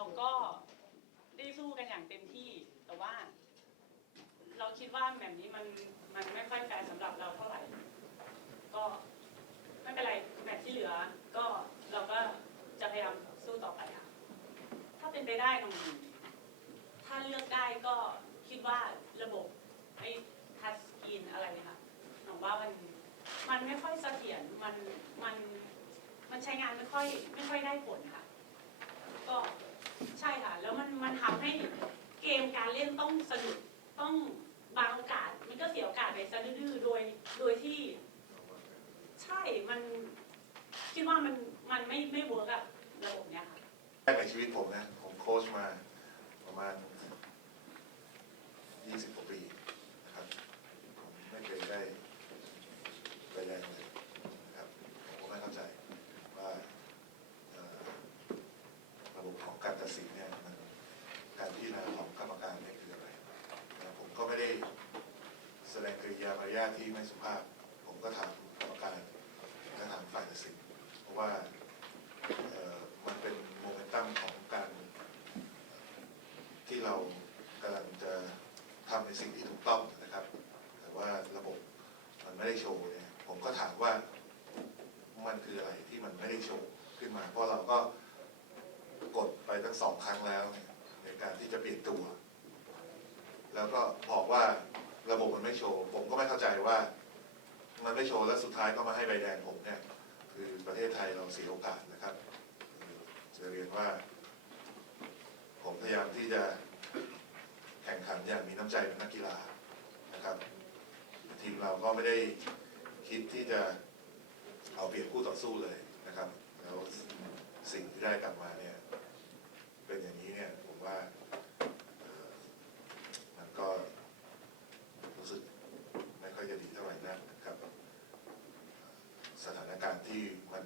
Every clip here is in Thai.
เราก็ได้สู้กันอย่างเต็มที่ แต่ว่า เราคิดว่าแบบนี้มันมันไม่ค่อยแฟร์สำหรับเราเท่าไหร่ ก็ไม่เป็นไรแบบที่เหลือ ก็เราก็จะพยายามสู้ต่อไปค่ะ ถ้าเป็นไปได้ตรงนี้ถ้าเลือกได้ก็คิดว่าระบบไอ้ทัชสกรีนอะไรเนี่ยค่ะหนูว่ามันมันไม่ค่อยเสถียรมันมันมันใช้งานไม่ค่อยไม่ค่อยได้ผลค่ะ ก็ ใช่ค่ะ แล้วมันมันทำให้เกมการเล่นต้องสนุกต้องบางโอกาสมันก็เสียโอกาสไปซะดื้อๆโดยโดยที่ ใช่มันคิดว่ามันมันไม่ไม่เวิร์กอะระบบเนี้ยค่ะแรกในชีวิตผมนะ ผมโค้ชมาประมาณ 20กว่าปีนะครับ ผมไม่เคยได้ใบแดงเลยนะครับ ผมก็ไม่เข้าใจว่าเอ่อระบบของการตัดสินเนี่ยมันการพิจารณาของกรรมการเนี่ยคืออะไรนะผมก็ไม่ได้แสดงก ริยามารยาทที่ไม่สุภาพ ผมก็ถามกรรมการและถามฝ่ายตัดสินเพราะว่ามันเป็นโมเมนตัมของการที่เรากำลังจะทำในสิ่งที่ถูกต้องนะครับ แต่ว่าระบบมันไม่ได้โชว์เนี่ยผมก็ถามว่ามันคืออะไรที่มันไม่ได้โชว์ขึ้นมา เพราะเราก็กดไปตั้งสองครั้งแล้ว ในการที่จะเปลี่ยนตัว แล้วก็บอกว่า ระบบมันไม่โชว์ ผมก็ไม่เข้าใจว่า มันไม่โชว์แล้วสุดท้ายก็มาให้ใบแดงผมเนี่ย คือประเทศไทยเราเสียโอกาสนะครับจะเรียนว่า ผมพยายามที่จะแข่งขันอย่างมีน้ำใจเป็นนักกีฬานะครับ ทีมเราก็ไม่ได้คิดที่จะเอาเปรียบคู่ต่อสู้เลยนะครับ แล้วสิ่งที่ได้กลับมาเนี่ย เป็นอย่างนี้เนี่ย ผมว่าเอ่อมันก็รู้สึกไม่ค่อยจะดีเท่าไหร่นักนะครับ สถานการณ์ที่มัน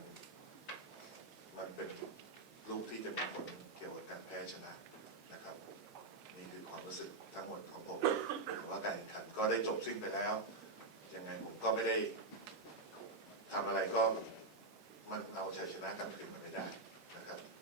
มันเป็นลูกที่จะมีผลเกี่ยวกับการแพ้ชนะนะครับ นี่คือความรู้สึกทั้งหมดของผมแต่ว่าการแข่งขันก็ ได้จบสิ้นไปแล้วยังไงผมก็ไม่ได้ทำอะไรก็มันเอาชัยชนะกลับคืนมาไม่ได้